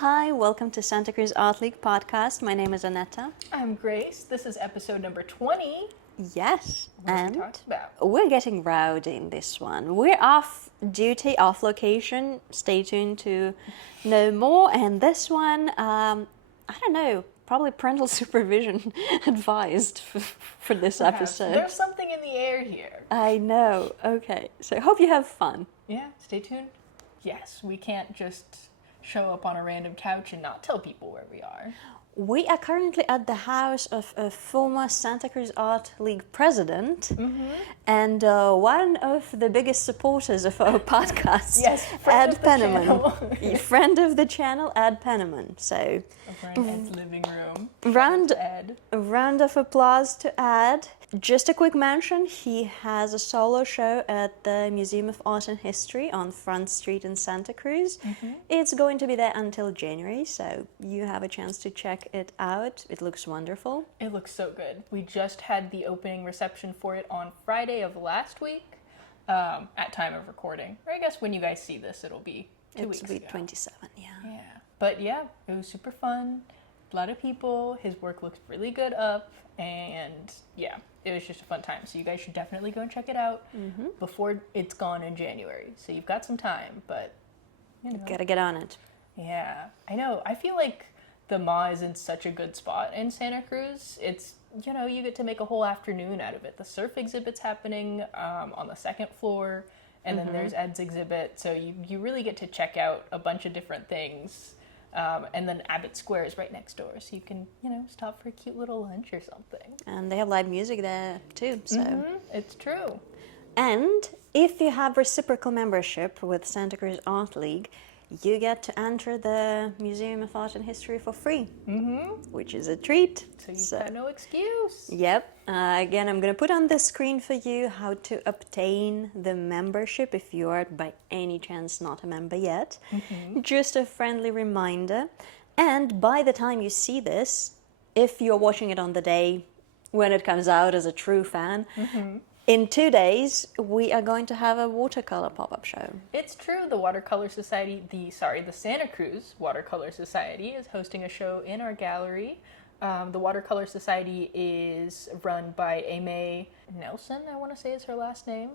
Hi, welcome to Santa Cruz Art League podcast. My name is Anetta. I'm Grace. This is episode number 20. Yes, What are we and talking about? we're getting rowdy in this one. We're off duty, off location. Stay tuned to know more. And this one, I don't know, probably parental supervision advised for this episode. There's something in the air here. I know. Okay, so hope you have fun. Yeah, stay tuned. Yes, we can't just show up on a random couch and not tell people where we are. We are currently at the house of a former Santa Cruz Art League president and one of the biggest supporters of our podcast, Yes, friend of the channel. Friend of the channel, Ed Penniman. So, Over in Ed's living room. round, Ed. a round of applause to Ed. Just a quick mention, he has a solo show at the Museum of Art and History on Front Street in Santa Cruz. It's going to be there until January, so you have a chance to check it out. It looks wonderful. It looks so good. We just had the opening reception for it on Friday of last week, at time of recording. Or I guess when you guys see this, it'll be 2 weeks It'll be ago. 27, yeah. Yeah. But yeah, it was super fun. A lot of people. His work looks really good up. And yeah, it was just a fun time. So you guys should definitely go and check it out before it's gone in January. So you've got some time, but you know. Gotta get on it. Yeah, I know. I feel like the Ma is in such a good spot in Santa Cruz. It's, you know, you get to make a whole afternoon out of it. The surf exhibit's happening on the second floor, and then there's Ed's exhibit. So you really get to check out a bunch of different things. And then Abbott Square is right next door, so you can, you know, stop for a cute little lunch or something. And they have live music there too, so. It's true. And if you have reciprocal membership with Santa Cruz Art League, you get to enter the Museum of Art and History for free, which is a treat. So you've got no excuse. Yep. Again, I'm going to put on the screen for you how to obtain the membership if you are by any chance not a member yet. Just a friendly reminder. And by the time you see this, if you're watching it on the day when it comes out as a true fan, in 2 days, we are going to have a watercolor pop-up show. It's true. The Watercolor Society, the Santa Cruz Watercolor Society is hosting a show in our gallery. The Watercolor Society is run by Aimee Nelson, I want to say is her last name.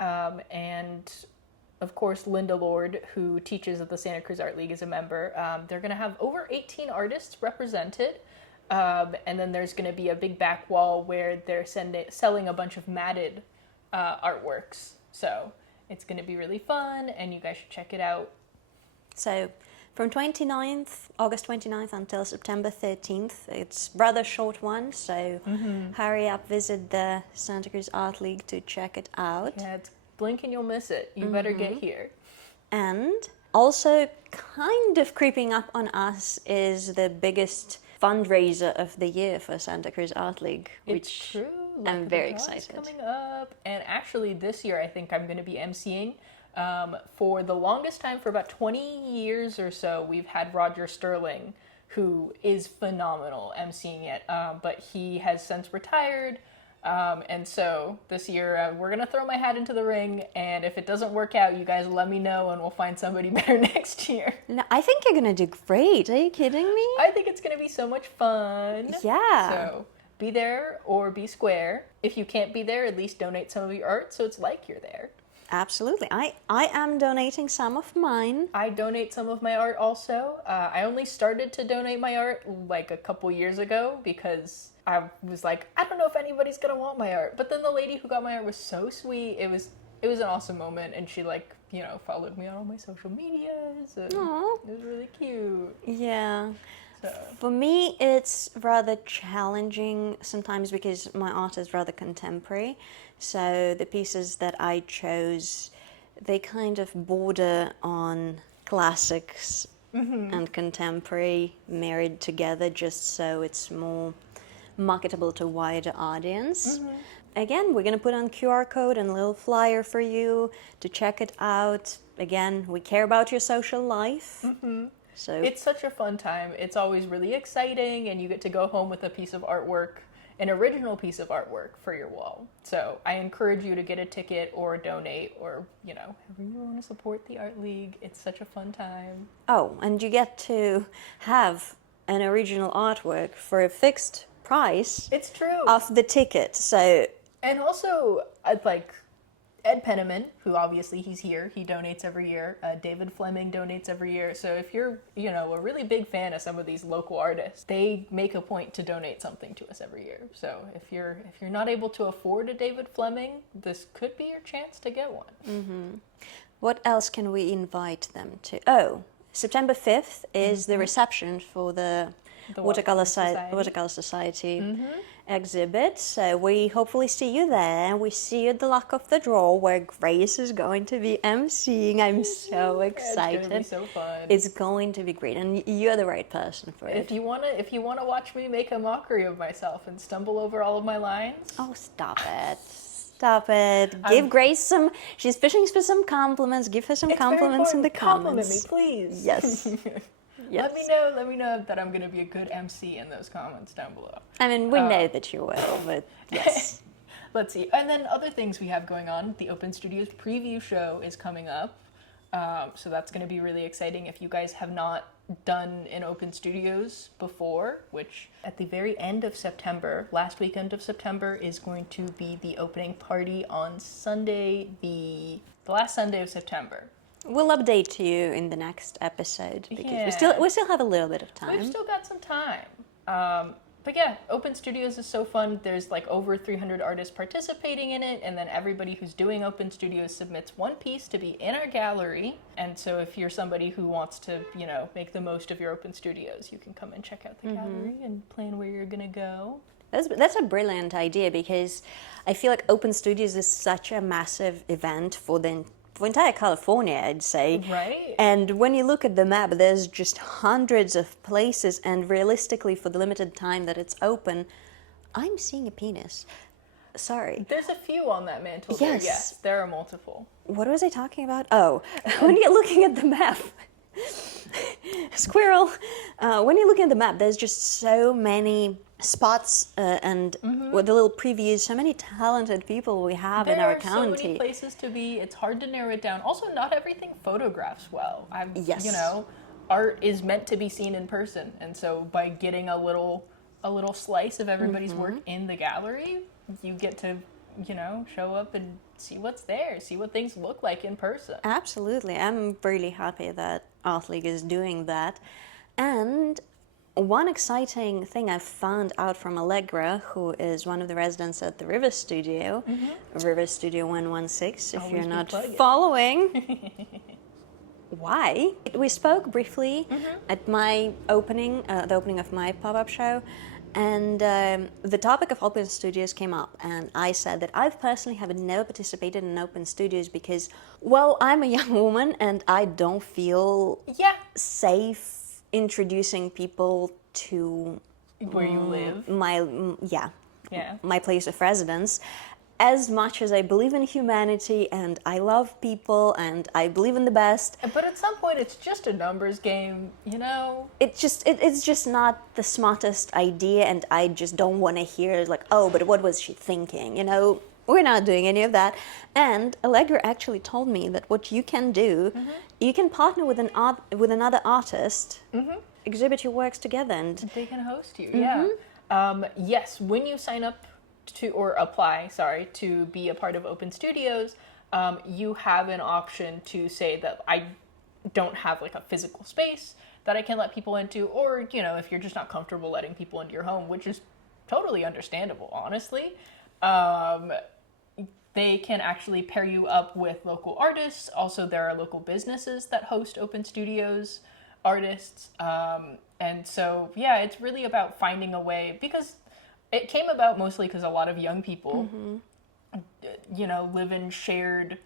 And of course, Linda Lord, who teaches at the Santa Cruz Art League, is a member. They're going to have over 18 artists represented. And then there's going to be a big back wall where they're selling a bunch of matted artworks. So it's going to be really fun, and you guys should check it out. So from August 29th until September 13th, it's a rather short one, so hurry up, visit the Santa Cruz Art League to check it out. Yeah, it's blink and you'll miss it. You better get here. And also kind of creeping up on us is the biggest fundraiser of the year for Santa Cruz Art League, It's which true. I'm Luck very of the Draw is excited. coming up, and actually this year I think I'm going to be emceeing. For the longest time, for about 20 years or so, we've had Roger Sterling, who is phenomenal emceeing it, but he has since retired. And so this year we're going to throw my hat into the ring, and if it doesn't work out, you guys let me know and we'll find somebody better next year. No, I think you're gonna do great. Are you kidding me? I think it's going to be so much fun. Yeah. So be there or be square. If you can't be there, at least donate some of your art so it's like you're there. Absolutely. I am donating some of mine. I donate some of my art also. I only started to donate my art like a couple years ago because I was like, I don't know if anybody's gonna want my art. But then the lady who got my art was so sweet. It was an awesome moment, and she followed me on all my social medias. And Aww. it was really cute. Yeah. So For me, it's rather challenging sometimes because my art is rather contemporary. So the pieces that I chose, they kind of border on classics and contemporary married together just so it's more marketable to a wider audience. Again, we're going to put on QR code and a little flyer for you to check it out. Again, we care about your social life. So it's such a fun time. It's always really exciting, and you get to go home with a piece of artwork an original piece of artwork for your wall. So I encourage you to get a ticket or donate or, however you want to support the Art League. It's such a fun time. Oh, and you get to have an original artwork for a fixed price. It's true. Of the ticket. So, and also, like Ed Penniman, who obviously he's here, he donates every year. David Fleming donates every year. So if you're, a really big fan of some of these local artists, they make a point to donate something to us every year. So if you're not able to afford a David Fleming, this could be your chance to get one. Mm-hmm. What else can we invite them to? Oh, September 5th is the reception for the Watercolor Society exhibit. So we hopefully see you there. We see you at the Luck of the Draw, where Grace is going to be emceeing. I'm so excited. It's going to be so fun. It's going to be great, and you're the right person for it. If you wanna watch me make a mockery of myself and stumble over all of my lines. Oh, stop it. Stop it. Give Grace some... She's fishing for some compliments. Give her some compliments in the comments. Compliment me, please. Yes. Yes. Let me know that I'm going to be a good MC in those comments down below. I mean, we know that you will, but yes. Let's see. And then other things we have going on. The Open Studios preview show is coming up. So that's going to be really exciting. If you guys have not done an Open Studios before, which at the very end of September, last weekend of September, is going to be the opening party on Sunday, the last Sunday of September. We'll update you in the next episode because we still have a little bit of time. We've still got some time. But yeah, Open Studios is so fun. There's like over 300 artists participating in it, and then everybody who's doing Open Studios submits one piece to be in our gallery. And so if you're somebody who wants to, make the most of your Open Studios, you can come and check out the gallery and plan where you're going to go. That's a brilliant idea, because I feel like Open Studios is such a massive event for entire California, I'd say. Right. And when you look at the map, there's just hundreds of places, and realistically, for the limited time that it's open, I'm seeing a penis. Sorry. There's a few on that mantle. Yes. There. Yes, there are multiple. What was I talking about? Oh, when you're looking at the map, squirrel. When you're looking at the map, there's just so many spots and with the little previews, so many talented people we have in our county. There are so many places to be. It's hard to narrow it down. Also, not everything photographs well. Yes. Art is meant to be seen in person, and so by getting a little slice of everybody's work in the gallery, you get to show up and see what's there, see what things look like in person. Absolutely. I'm really happy that Art League is doing that. And one exciting thing I found out from Allegra, who is one of the residents at the River Studio, River Studio 116, if you're not following. Why? We spoke briefly at my opening, the opening of my pop-up show, and the topic of Open Studios came up, and I said that I personally have never participated in Open Studios because, well, I'm a young woman and I don't feel safe introducing people to where you live, my place of residence. As much as I believe in humanity and I love people and I believe in the best, but at some point it's just a numbers game, It's just not the smartest idea, and I just don't want to hear like, oh, but what was she thinking? We're not doing any of that. And Allegra actually told me that what you can do, you can partner with another artist, exhibit your works together, and they can host you. Yes, when you sign up apply to be a part of Open Studios, you have an option to say that I don't have like a physical space that I can let people into, or if you're just not comfortable letting people into your home, which is totally understandable, honestly. They can actually pair you up with local artists. Also, there are local businesses that host Open Studios artists. And so, it's really about finding a way, because it came about mostly because a lot of young people, live in shared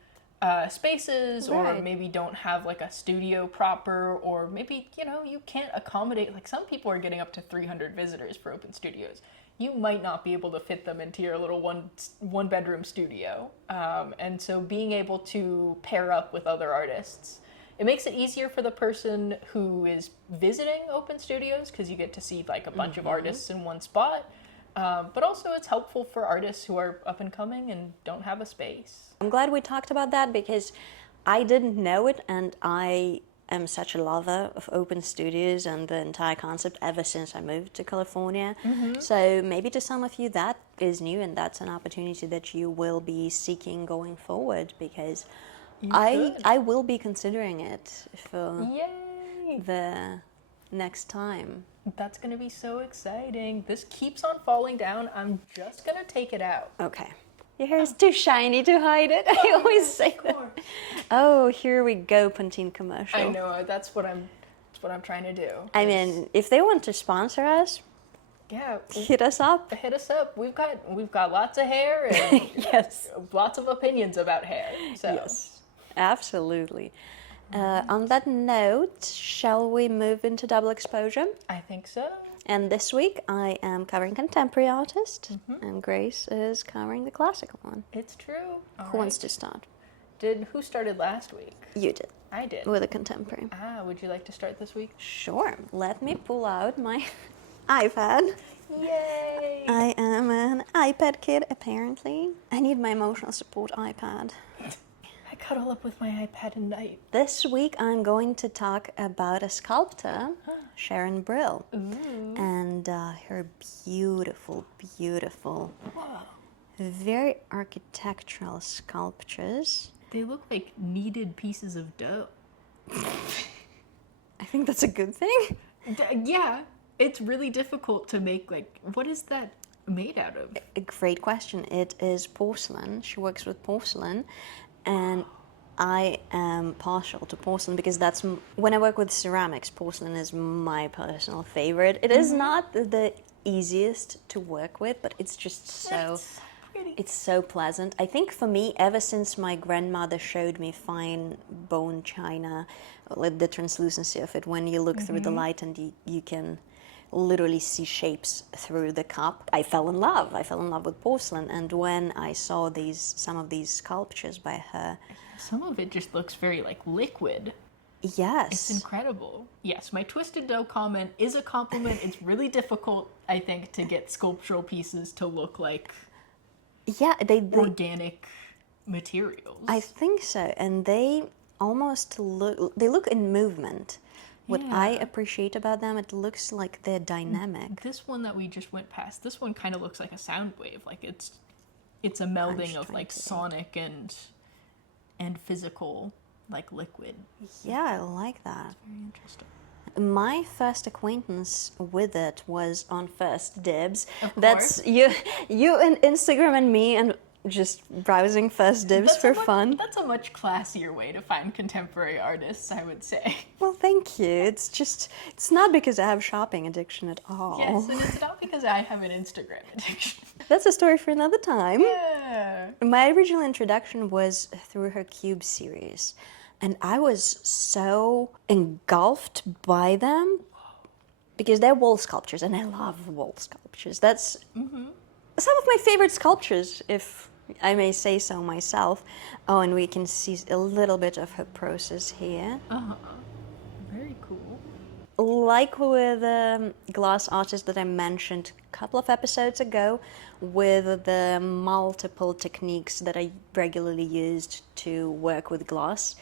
spaces, or maybe don't have like a studio proper, or maybe, you can't accommodate, like some people are getting up to 300 visitors for Open Studios. You might not be able to fit them into your little one bedroom studio. And so being able to pair up with other artists, it makes it easier for the person who is visiting Open Studios, because you get to see like a bunch of artists in one spot. But also it's helpful for artists who are up and coming and don't have a space. I'm glad we talked about that because I didn't know it, and I am such a lover of open studios and the entire concept ever since I moved to California. So maybe to some of you that is new, and that's an opportunity that you will be seeking going forward, because I will be considering it for Yay! the next time. That's going to be so exciting. This keeps on falling down. I'm just going to take it out. Okay. Your hair is too shiny to hide it. I always say that. Oh, here we go, Pantene commercial. I know, that's what I'm trying to do. I mean, if they want to sponsor us, yeah, hit us up. hit us up. We've got lots of hair and Yes. lots of opinions about hair. So Yes, absolutely. On that note, shall we move into double exposure? I think so. And this week I am covering contemporary artist, and Grace is covering the classical one. It's true. Who wants to start? Who started last week? You did, I did. with a contemporary. Would you like to start this week? Sure. Let me pull out my iPad. Yay! I am an iPad kid, apparently. I need my emotional support iPad. I cuddle up with my iPad at night. This week I'm going to talk about a sculptor, Sharon Brill, and her beautiful, beautiful, very architectural sculptures. They look like kneaded pieces of dough. I think that's a good thing. Yeah, it's really difficult to make, like, what is that made out of? A great question. It is porcelain. She works with porcelain, and I am partial to porcelain because that's when I work with ceramics, porcelain is my personal favorite. It is not the easiest to work with, but it's just so pretty. it's so pleasant. I think for me, ever since my grandmother showed me fine bone china, like the translucency of it, when you look through the light and you can literally see shapes through the cup, I fell in love. I fell in love with porcelain, and when I saw some of these sculptures by her, Some of it just looks very, like, liquid. yes, It's incredible. Yes, my twisted dough comment is a compliment. It's really difficult, I think, to get sculptural pieces to look like yeah, they organic materials. I think so, and they almost look in movement. What I appreciate about them, it looks like they're dynamic. This one that we just went past, this one kind of looks like a sound wave. Like it's a melding of, like, sonic and physical, like, liquid. Yeah, I like that. Very interesting. My first acquaintance with it was on First Dibs. Of That's you and Instagram and me, and just browsing First Dibs for fun. That's a much classier way to find contemporary artists, I would say. Well, thank you. It's not because I have shopping addiction at all. Yes, and it's not because I have an Instagram addiction. That's a story for another time. Yeah. My original introduction was through her Cube series, and I was so engulfed by them because they're wall sculptures, and I love wall sculptures. That's some of my favorite sculptures, if I may say so myself. Oh, and we can see a little bit of her process here. Very cool. Like with the glass artist that I mentioned a couple of episodes ago, with the multiple techniques that I regularly used to work with glass,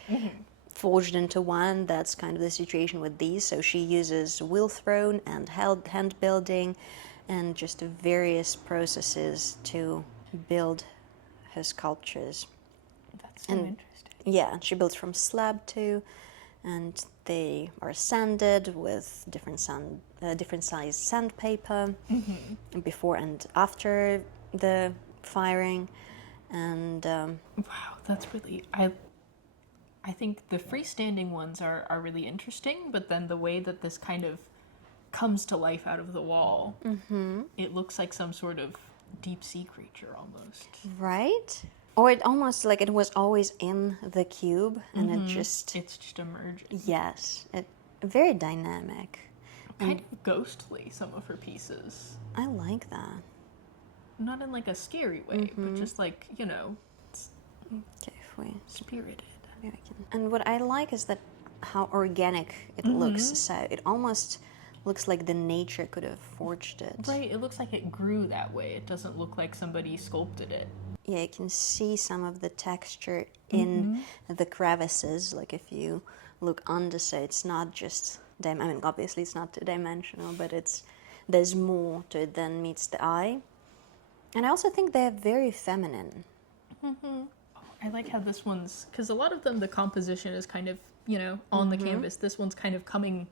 forged into one, that's kind of the situation with these. So she uses wheel thrown and hand building and just various processes to build her sculptures. That's so interesting. Yeah, she builds from slab too, and they are sanded with different size sandpaper before and after the firing, and Wow, that's really... I think the freestanding ones are really interesting, but then the way that this kind of comes to life out of the wall, it looks like some sort of deep sea creature almost. right? Or it almost like it was always in the cube, and it's just emerging. yes, very dynamic. Kind of ghostly, some of her pieces. I like that. Not in, like, a scary way, but just, like, you know, Okay, if we spirited. maybe I can. And what I like is that how organic it looks. So it almost looks like the nature could have forged it. Right, it looks like it grew that way. It doesn't look like somebody sculpted it. Yeah, you can see some of the texture in the crevices, like if you look under, so it's not just, I mean, obviously it's not two-dimensional, but there's more to it than meets the eye. And I also think they're very feminine. I like how this one's, because a lot of them, the composition is kind of, you know, on the canvas. This one's kind of coming,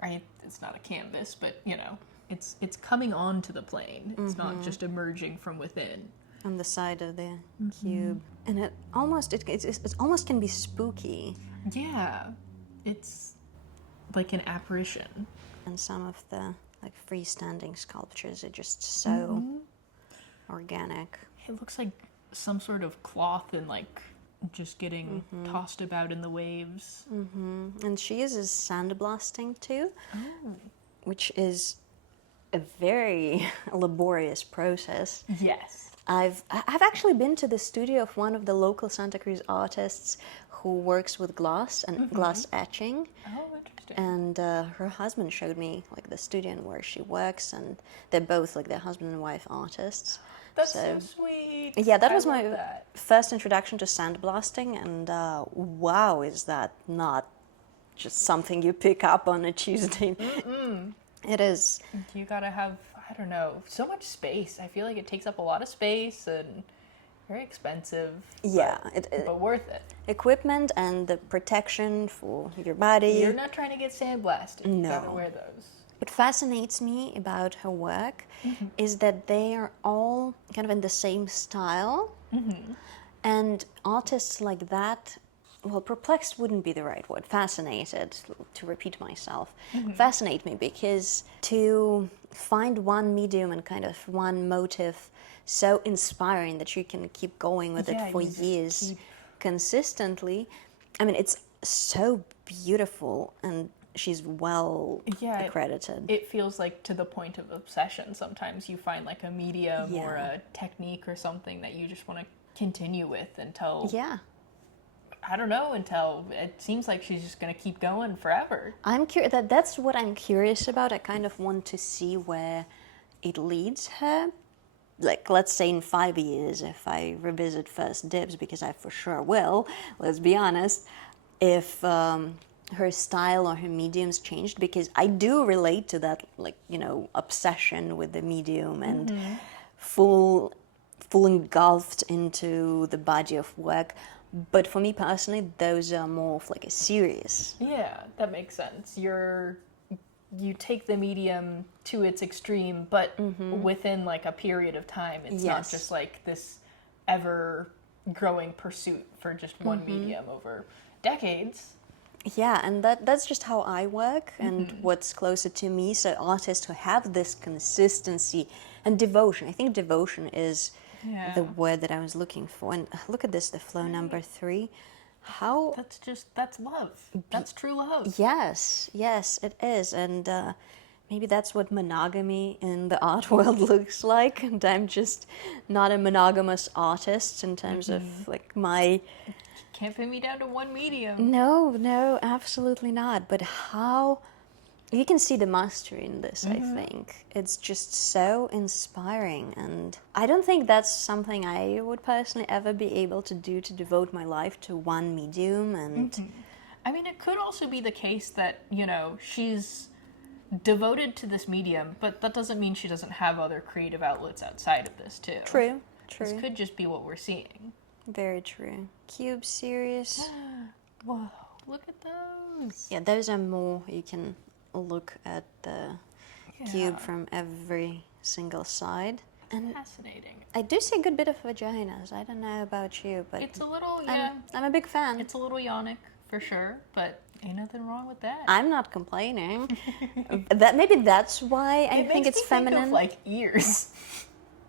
right? It's not a canvas, but, you know, it's coming onto the plane. It's not just emerging from within. On the side of the cube. And it almost can be spooky. Yeah, it's like an apparition. And some of the like freestanding sculptures are just so organic. It looks like some sort of cloth and like just getting tossed about in the waves. And she uses sandblasting too, which is a very laborious process. Yes. I've actually been to the studio of one of the local Santa Cruz artists who works with glass and glass etching. Oh, interesting. And her husband showed me like the studio and where she works, and they're both like they're husband and wife artists. That's so sweet. Yeah, that I was love my that. first introduction to sandblasting, and wow, is that not just something you pick up on a Tuesday? It is. You gotta have, I don't know, so much space. I feel like it takes up a lot of space and very expensive. Yeah, but worth it. Equipment and the protection for your body. You're not trying to get sandblasted. You gotta wear those. What fascinates me about her work is that they are all kind of in the same style. And artists like that, well, perplexed wouldn't be the right word, fascinated, to repeat myself, fascinate me, because to find one medium and kind of one motive so inspiring that you can keep going with it for years consistently. I mean, it's so beautiful, and she's well accredited. It feels like to the point of obsession. Sometimes you find like a medium or a technique or something that you just want to continue with until I don't know, until it seems like she's just going to keep going forever. I'm curious. That's what I'm curious about. I kind of want to see where it leads her. Like, let's say in 5 years, if I revisit First Dibs, because I for sure will, let's be honest, if her style or her mediums changed, because I do relate to that, like, you know, obsession with the medium and full engulfed into the body of work. But for me personally, those are more of like a series. Yeah, that makes sense. You take the medium to its extreme, but within like a period of time. It's not just like this ever growing pursuit for just one medium over decades. Yeah, and that's just how I work and what's closer to me. So artists who have this consistency and devotion. I think devotion is the word that I was looking for. And look at this, the flow number 3. How... That's love. That's true love. Yes, it is. And maybe that's what monogamy in the art world looks like. And I'm just not a monogamous artist in terms of like my... Can't pin me down to one medium. No, absolutely not. But how... You can see the mastery in this, I think. It's just so inspiring, and I don't think that's something I would personally ever be able to do, to devote my life to one medium. And I mean, it could also be the case that, you know, she's devoted to this medium, but that doesn't mean she doesn't have other creative outlets outside of this, too. True. This could just be what we're seeing. Very true. Cube series. Whoa, look at those. Yeah, those are more, you can look at the cube from every single side. And fascinating. I do see a good bit of vaginas. I don't know about you, but it's a little, I'm a big fan. It's a little yonic for sure, but ain't nothing wrong with that. I'm not complaining. Maybe that's why I think it's feminine. Think of, like, ears.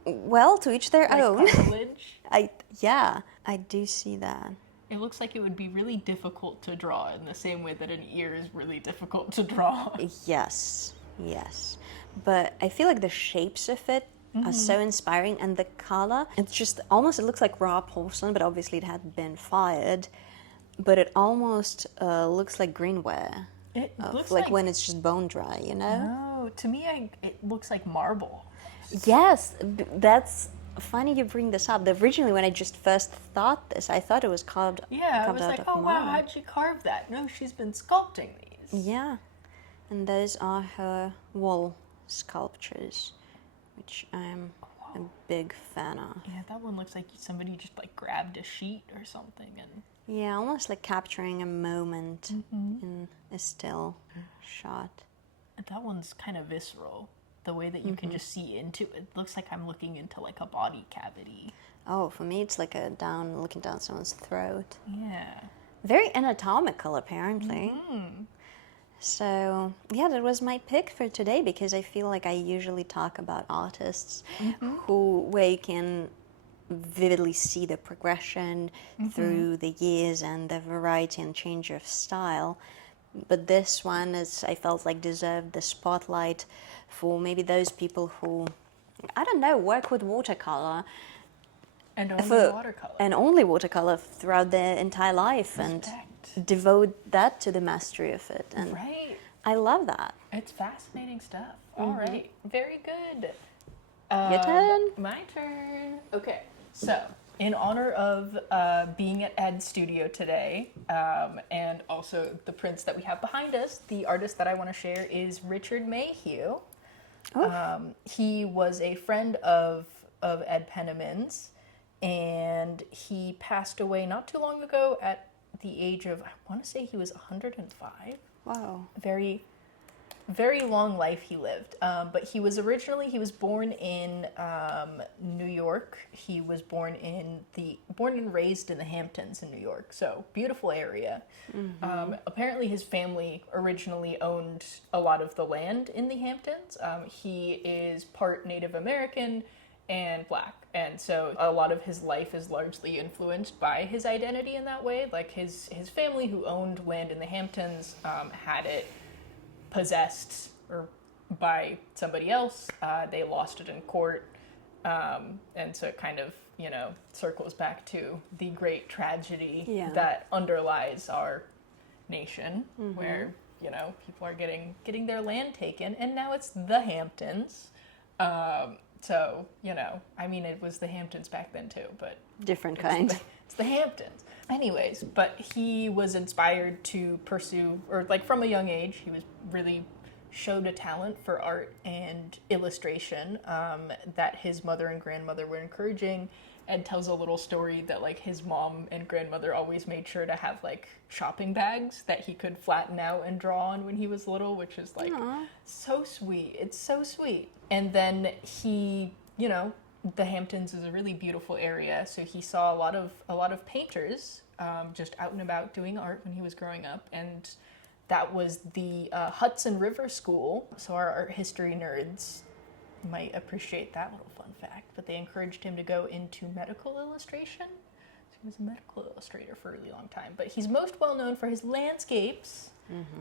Well, to each their own. Cartilage. I do see that. It looks like it would be really difficult to draw in the same way that an ear is really difficult to draw. Yes. But I feel like the shapes of it are so inspiring, and the color, it's just almost, it looks like raw porcelain, but obviously it had been fired. But it almost looks like greenware. It looks like when it's just bone dry, you know? No, to me, it looks like marble. Yes, that's funny you bring this up. Originally, when I just first thought this, I thought it was carved Yeah, I was out like, of oh wow, marble. how'd she carve that? No, she's been sculpting these. Yeah, and those are her wall sculptures, which I'm a big fan of. Yeah, that one looks like somebody just like grabbed a sheet or something and. Yeah, almost like capturing a moment in a still shot. That one's kind of visceral. The way that you can just see into it. It looks like I'm looking into like a body cavity. Oh, for me, it's like looking down someone's throat. Yeah. Very anatomical, apparently. So, yeah, that was my pick for today because I feel like I usually talk about artists where you can vividly see the progression through the years and the variety and change of style. But this one I felt like deserved the spotlight for maybe those people who, I don't know, work with watercolor. And only watercolor. And only watercolor throughout their entire life. Respect. And devote that to the mastery of it. And right. I love that. It's fascinating stuff. All right. Very good. Your turn? My turn. Okay. So, in honor of being at Ed's studio today, and also the prints that we have behind us, the artist that I want to share is Richard Mayhew. He was a friend of Ed Penniman's, and he passed away not too long ago at the age of, I want to say he was 105. Wow. Very long life he lived. But he was born in New York. He was born and raised in the Hamptons in New York. So beautiful area. Apparently his family originally owned a lot of the land in the Hamptons. He is part Native American and Black. And so a lot of his life is largely influenced by his identity in that way. Like his family who owned land in the Hamptons had it possessed or by somebody else. They lost it in court. And so it kind of, circles back to the great tragedy that underlies our nation, where, people are getting their land taken, and now it's the Hamptons. So, it was the Hamptons back then too, but different kind. It's the Hamptons. Anyways, but he was inspired to pursue, or like from a young age, he was really showed a talent for art and illustration that his mother and grandmother were encouraging. And tells a little story that like his mom and grandmother always made sure to have like shopping bags that he could flatten out and draw on when he was little, which is like so sweet. It's so sweet. And then he, the Hamptons is a really beautiful area, so he saw a lot of painters just out and about doing art when he was growing up, and that was the Hudson River School. So our art history nerds might appreciate that little fun fact, but they encouraged him to go into medical illustration. So he was a medical illustrator for a really long time, but he's most well known for his landscapes.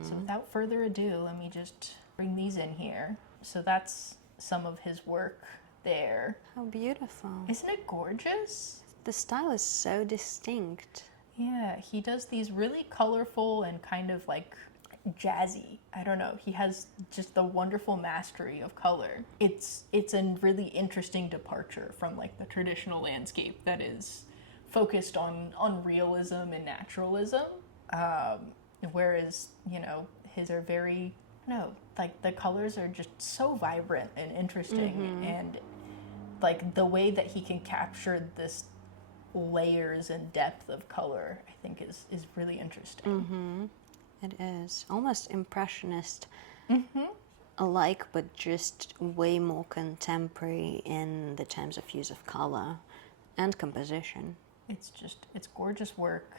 So without further ado, let me just bring these in here. So that's some of his work there. How beautiful. Isn't it gorgeous? The style is so distinct. Yeah, he does these really colorful and kind of like jazzy. I don't know. He has just the wonderful mastery of color. It's a really interesting departure from like the traditional landscape that is focused on realism and naturalism. Whereas, his are very, like the colors are just so vibrant and interesting, and like the way that he can capture this layers and depth of color, I think is really interesting. It is almost impressionist alike, but just way more contemporary in the terms of use of color and composition. It's gorgeous work,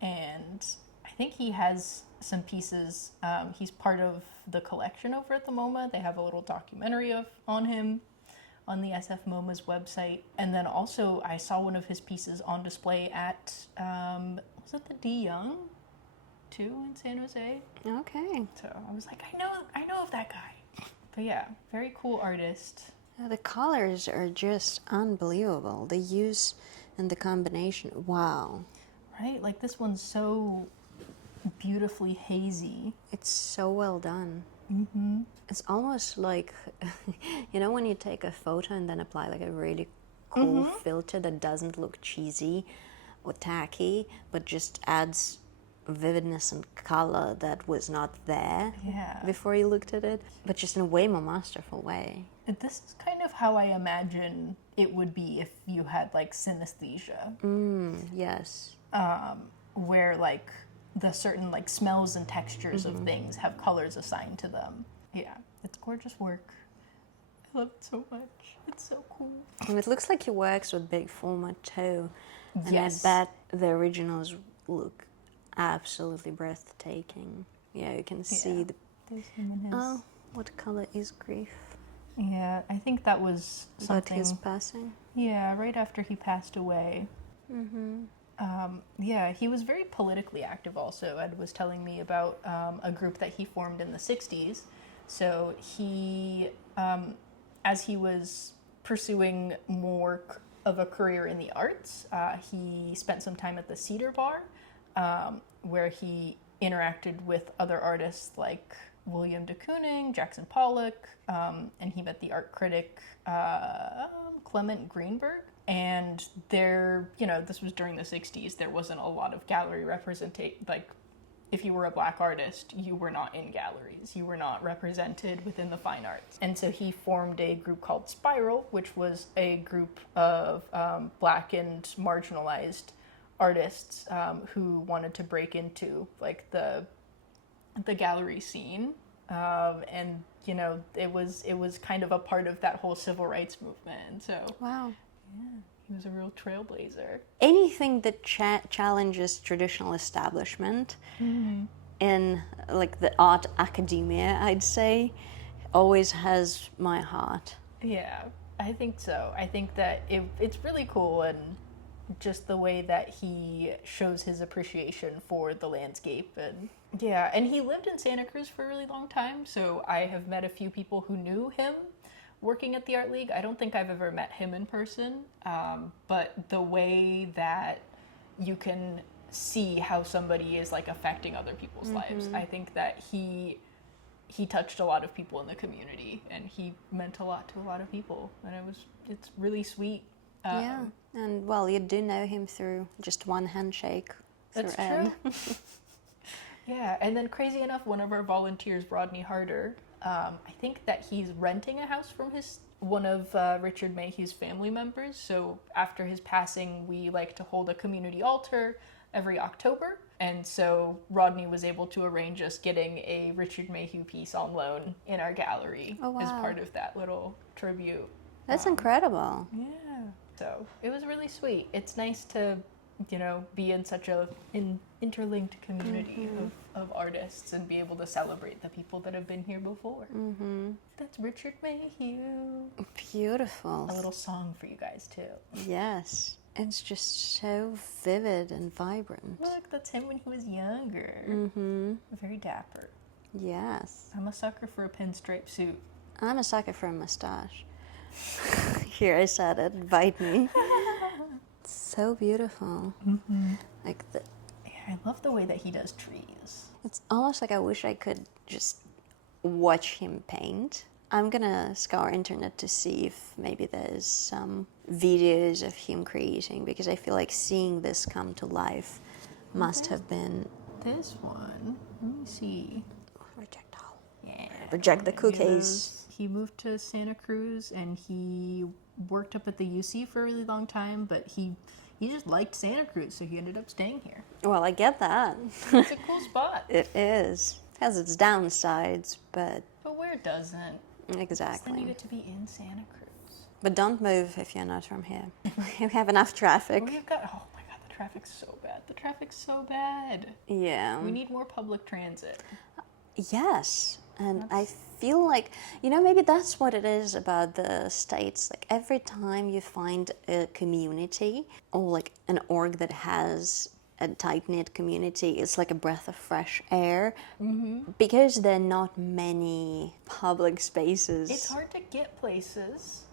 and I think he has some pieces. He's part of the collection over at the MoMA. They have a little documentary on him on the SF MoMA's website. And then also I saw one of his pieces on display at, was it the D. Young too in San Jose? Okay. So I was like, I know of that guy. But yeah, very cool artist. The colors are just unbelievable. The use and the combination, wow. Right? Like this one's so beautifully hazy. It's so well done. Mm-hmm. It's almost like, you know, when you take a photo and then apply like a really cool filter that doesn't look cheesy or tacky, but just adds vividness and color that was not there before you looked at it, but just in a way more masterful way. This is kind of how I imagine it would be if you had like synesthesia. Yes. Where like the certain like smells and textures of things have colors assigned to them. Yeah, it's gorgeous work. I love it so much. It's so cool. And it looks like he works with big format too. And Yes. I bet the originals look absolutely breathtaking. Yeah, you can see the... There's him in his... Oh, what color is Grief? Yeah, I think that was But something... his passing? Yeah, right after he passed away. Yeah, he was very politically active also. Ed was telling me about a group that he formed in the 60s. So he, as he was pursuing more of a career in the arts, he spent some time at the Cedar Bar, where he interacted with other artists like William de Kooning, Jackson Pollock, and he met the art critic Clement Greenberg. And there, you know, this was during the 60s, there wasn't a lot of gallery representation. Like, if you were a black artist, you were not in galleries. You were not represented within the fine arts. And so he formed a group called Spiral, which was a group of black and marginalized artists who wanted to break into, like, the gallery scene. And, you know, it was kind of a part of that whole civil rights movement. And so... Wow. Yeah, he was a real trailblazer. Anything that challenges traditional establishment in like the art academia, I'd say, always has my heart. Yeah, I think so. I think that it's really cool, and just the way that he shows his appreciation for the landscape. And yeah, and he lived in Santa Cruz for a really long time, so I have met a few people who knew him working at the Art League. I don't think I've ever met him in person, but the way that you can see how somebody is like affecting other people's lives, I think that he touched a lot of people in the community, and he meant a lot to a lot of people, and it's really sweet. Yeah, and well, you do know him through just one handshake. That's Ed. true. Yeah, and then crazy enough, one of our volunteers, Rodney Harder, I think that he's renting a house from one of Richard Mayhew's family members. So after his passing, we like to hold a community altar every October. And so Rodney was able to arrange us getting a Richard Mayhew piece on loan in our gallery as part of that little tribute. That's incredible. Yeah. So it was really sweet. It's nice to, you know, be in such an interlinked community of artists and be able to celebrate the people that have been here before. That's Richard Mayhew. Beautiful. A little song for you guys too. Yes. It's just so vivid and vibrant. Look, that's him when he was younger. Very dapper. Yes. I'm a sucker for a pinstripe suit. I'm a sucker for a mustache. Here, I said it. Bite me. It's so beautiful. Like Yeah, I love the way that he does trees. it's almost like I wish I could just watch him paint. I'm gonna scour internet to see if maybe there's some videos of him creating, because I feel like seeing this come to life must have been... This one, let me see. Reject all. Yeah. Reject the cookies. He moved to Santa Cruz and he worked up at the UC for a really long time, but he just liked Santa Cruz, so he ended up staying here. Well, I get that. It's a cool spot. It is. It has its downsides, but... But where doesn't? Exactly. Then you get to be in Santa Cruz. But don't move if you're not from here. We have enough traffic. Oh my god, the traffic's so bad. The traffic's so bad. Yeah. We need more public transit. Yes. And I feel like, you know, maybe that's what it is about the States. Like, every time you find a community or like an org that has a tight-knit community, it's like a breath of fresh air. Because there are not many public spaces. It's hard to get places.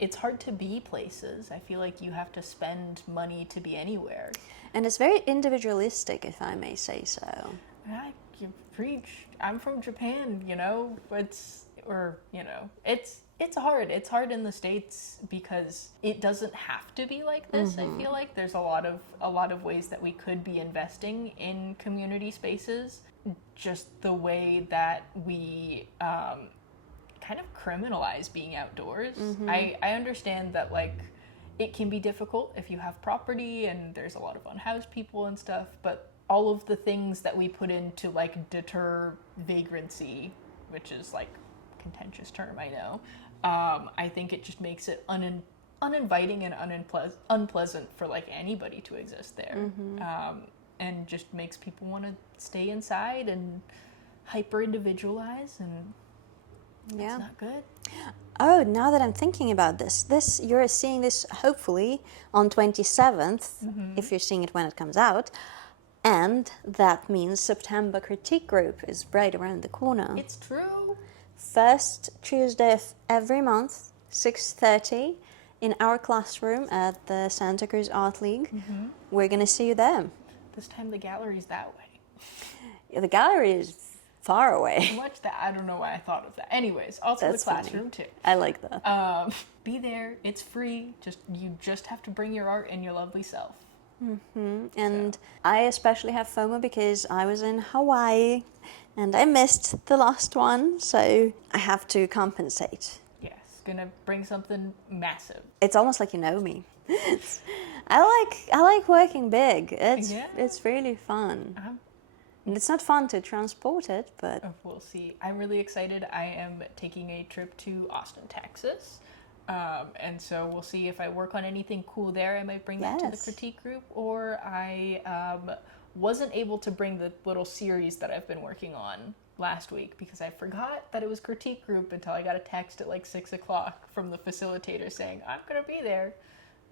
It's hard to be places. I feel like you have to spend money to be anywhere. And it's very individualistic, if I may say so. You preach. I'm from Japan, it's hard. It's hard in the States because it doesn't have to be like this. I feel like there's a lot of ways that we could be investing in community spaces. Just the way that we kind of criminalize being outdoors. I understand that like it can be difficult if you have property and there's a lot of unhoused people and stuff, but all of the things that we put in to like deter vagrancy, which is like a contentious term, I know, I think it just makes it uninviting and unpleasant for like anybody to exist there. And just makes people want to stay inside and hyper individualize, and it's not good. Oh, now that I'm thinking about this you're seeing this hopefully on 27th, if you're seeing it when it comes out. And that means September Critique Group is right around the corner. It's true. First Tuesday of every month, 6:30, in our classroom at the Santa Cruz Art League. We're going to see you there. This time the gallery's that way. Yeah, the gallery is far away. Much that I don't know why I thought of that. Anyways, also That's the classroom funny. too. I like that. Be there. It's free. You just have to bring your art and your lovely self. And I especially have FOMO because I was in Hawaii and I missed the last one, so I have to compensate. Yes, gonna bring something massive. It's almost like you know me. I like working big. It's really fun. And it's not fun to transport it, but we'll see. I'm really excited. I am taking a trip to Austin, Texas. And so we'll see if I work on anything cool there. I might bring that to the critique group, or I wasn't able to bring the little series that I've been working on last week because I forgot that it was critique group until I got a text at like 6 o'clock from the facilitator saying, I'm going to be there.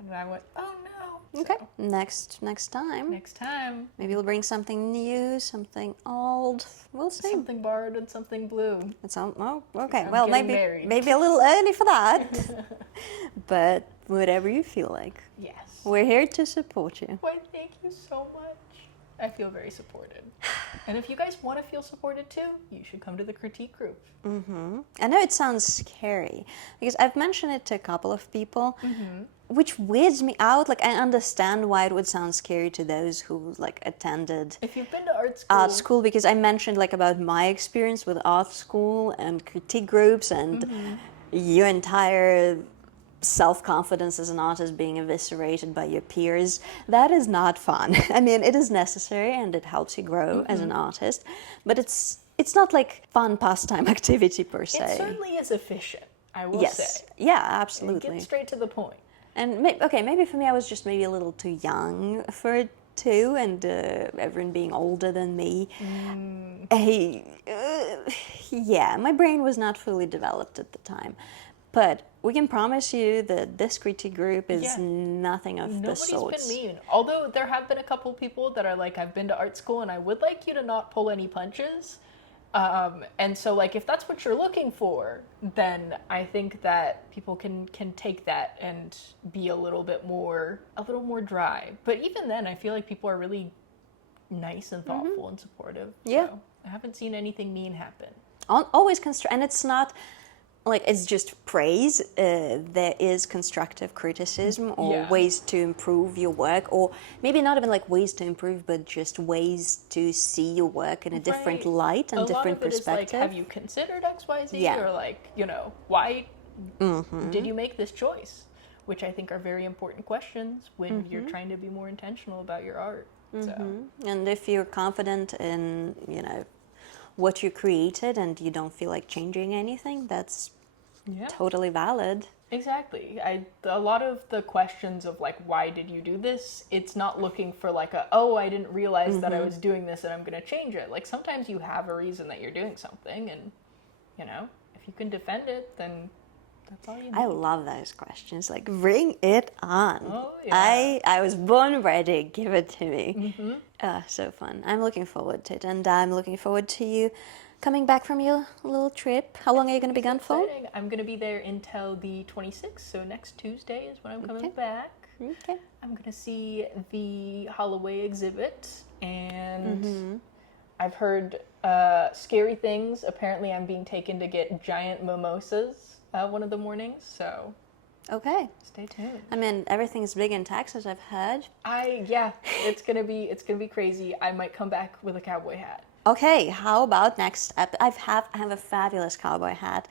And I went, oh no. Okay, so, next time. Maybe we'll bring something new, something old. We'll see. Something borrowed and something blue. Okay. Well, maybe a little early for that. But whatever you feel like. Yes. We're here to support you. Why, thank you so much. I feel very supported. And if you guys want to feel supported too, you should come to the critique group. I know it sounds scary because I've mentioned it to a couple of people, which weirds me out. Like, I understand why it would sound scary to those who like attended if you've been to art school, because I mentioned like about my experience with art school and critique groups and your entire self-confidence as an artist being eviscerated by your peers. That is not fun. I mean, it is necessary and it helps you grow as an artist, but it's not like fun pastime activity per se. It certainly is efficient, I will say. Yeah, absolutely. Get straight to the point. And maybe for me, I was just maybe a little too young for it too, and everyone being older than me. My brain was not fully developed at the time. But we can promise you that this critique group is nothing of the sort. Nobody's been mean. Although there have been a couple people that are like, I've been to art school and I would like you to not pull any punches. And so like, if that's what you're looking for, then I think that people can take that and be a little more dry. But even then, I feel like people are really nice and thoughtful and supportive. Yeah. So I haven't seen anything mean happen. Always and it's not like it's just praise. There is constructive criticism or ways to improve your work, or maybe not even like ways to improve, but just ways to see your work in a different light and different perspective. Is like, have you considered XYZ? Or like, why did you make this choice? Which I think are very important questions when you're trying to be more intentional about your art. So. And if you're confident in, what you created and you don't feel like changing anything, that's totally valid. Exactly. A lot of the questions of like, why did you do this? It's not looking for like I didn't realize that I was doing this and I'm going to change it. Like sometimes you have a reason that you're doing something, and if you can defend it, then That's all you need. I love those questions. Like, bring it on. Oh, yeah. I was born ready. Give it to me. Mm-hmm. So fun. I'm looking forward to it. And I'm looking forward to you coming back from your little trip. How long are you going to be gone for? Exciting. I'm going to be there until the 26th, so next Tuesday is when I'm coming Okay. back. Okay. I'm going to see the Holloway exhibit, and I've heard scary things. Apparently, I'm being taken to get giant mimosas one of the mornings, so Okay. stay tuned. I mean, everything's big in Texas, I've heard. It's gonna be crazy. I might come back with a cowboy hat. Okay, how about next I have a fabulous cowboy hat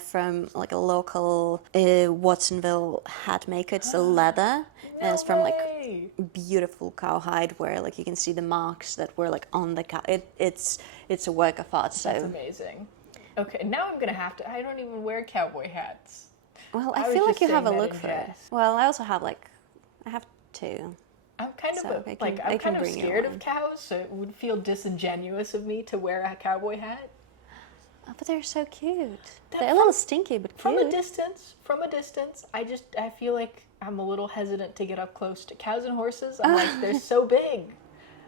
from like a local Watsonville hat maker. It's a leather, and it's from like beautiful cowhide where like you can see the marks that were like on the cow. It's a work of art. So That's amazing. Okay, now I'm gonna have to. I don't even wear cowboy hats. well, I I was feel like just you have a saying that look in for it. jest. Well, I also have I have two. I'm kind of So I can I'm kind of bring you scared one. of cows, so it would feel disingenuous of me to wear a cowboy hat. Oh, but they're so cute. That They're a little stinky, but cute. From a distance, I feel like I'm a little hesitant to get up close to cows and horses. I'm like, they're so big.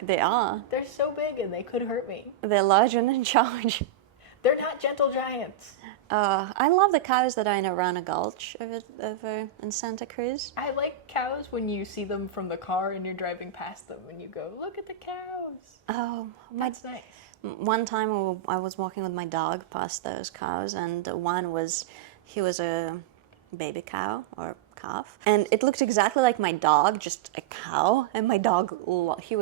They are. They're so big and they could hurt me. They're large and in charge. They're not gentle giants. I love the cows that are in Arana Gulch over in Santa Cruz. I like cows when you see them from the car and you're driving past them and you go, look at the cows. Oh, That's nice. one time I was walking with my dog past those cows, and he was a baby cow or calf, and it looked exactly like my dog, just a cow. And my dog, he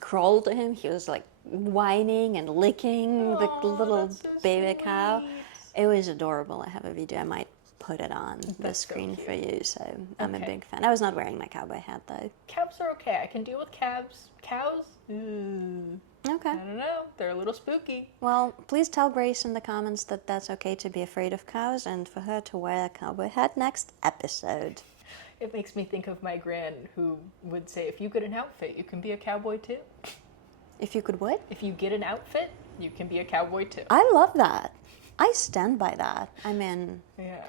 crawled to him. He was like whining and licking the little that's so baby cow. sweet. It was adorable. I have a video. I might put it on the That's so screen cute. for you. So I'm a Okay. big fan. I was not wearing my cowboy hat though. Calves are okay. I can deal with calves. Cows? Okay. I don't know. They're a little spooky. Well, please tell Grace in the comments that that's okay to be afraid of cows and for her to wear a cowboy hat next episode. It makes me think of my gran who would say, if you get an outfit, you can be a cowboy too. If you could what? If you get an outfit, you can be a cowboy too. I love that. I stand by that. I mean, Yeah.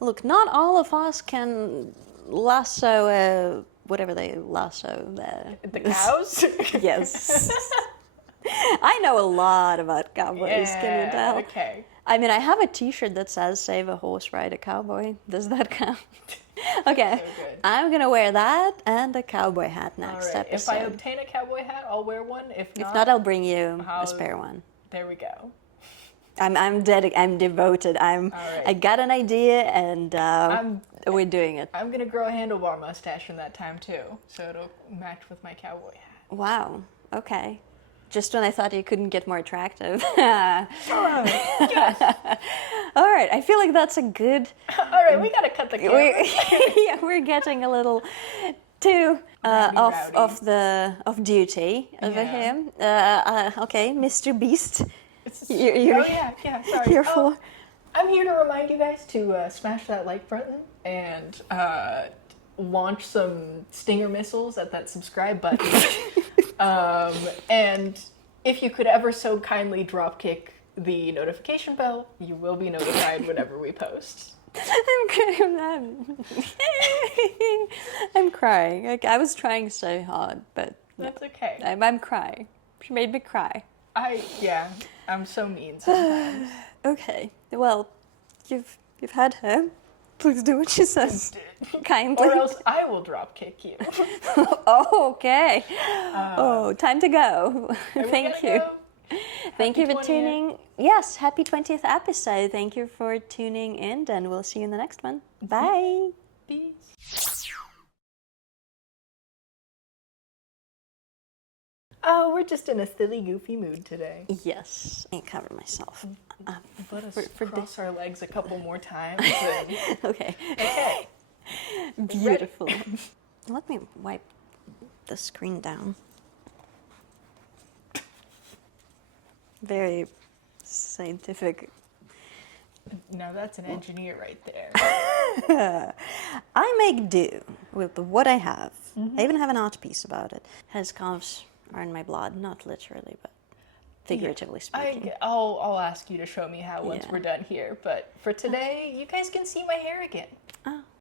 look, not all of us can lasso, whatever they lasso there. The cows? Yes. I know a lot about cowboys, can you tell? Okay. I mean, I have a t-shirt that says "Save a horse, ride a cowboy." Does that count? Okay. So good. I'm going to wear that and a cowboy hat All next right. episode. If I obtain a cowboy hat, I'll wear one. If If not, I'll bring you How- a spare one. there we go. I'm devoted. right. I got an idea, and we're doing it. I'm going to grow a handlebar mustache in that time too, so it'll match with my cowboy hat. Wow. Okay. Just when I thought you couldn't get more attractive. Yes. All right. I feel like that's a good. All right, we got to cut the camera. We're getting a little too Rowdy. of duty over Yeah. here. Okay, Mr. Beast. You're Oh yeah, sorry. here for. I'm here to remind you guys to smash that like button and launch some stinger missiles at that subscribe button. And if you could ever so kindly dropkick the notification bell, you will be notified whenever we post. I'm crying. Like, I was trying so hard, but That's okay. I'm crying. She made me cry. I'm so mean sometimes. Okay. Well, you've had her. Please do what she says. Kindly. Or else I will dropkick you. Oh, okay. Time to go. Thank you. Go. Thank you for 20th. tuning. Yes, happy 20th episode. Thank you for tuning in, and we'll see you in the next one. Bye. Peace. Oh, we're just in a silly, goofy mood today. Yes. I cover myself. Let us for cross our legs a couple more times. And... Okay. Okay. Beautiful. Let me wipe the screen down. Very scientific. Now that's an engineer right there. I make do with what I have. I even have an art piece about it. His calves are in my blood, not literally, but figuratively speaking. I'll ask you to show me how once Yeah. we're done here. But for today, you guys can see my hair again. Oh,